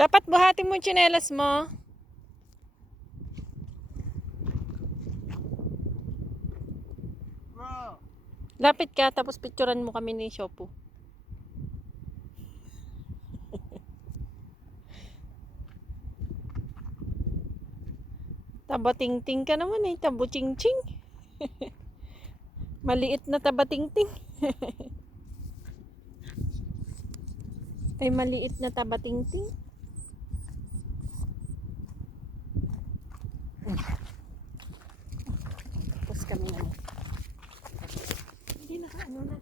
Dapat buhatin mo yung tsinelas mo. Lapit ka, tapos picturean mo kami ni Shopo. Tabatingting ka naman eh, tabuchingching. Maliit na tabatingting. Ay, maliit na tabatingting. Tapos kami na. Hindi nakaano na.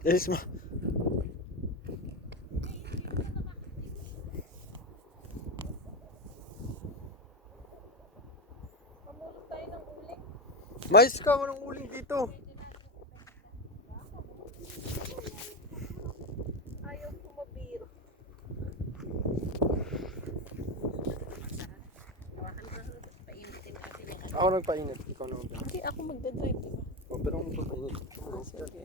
Alis mo. Pamulot tayo ng uling. Mais ka, walang uling dito. Ayaw kumabiro. Ako nagpainit. Ikaw na magpainit. Hindi ako magdadrive, diba? Pero ako magpainit. Sige.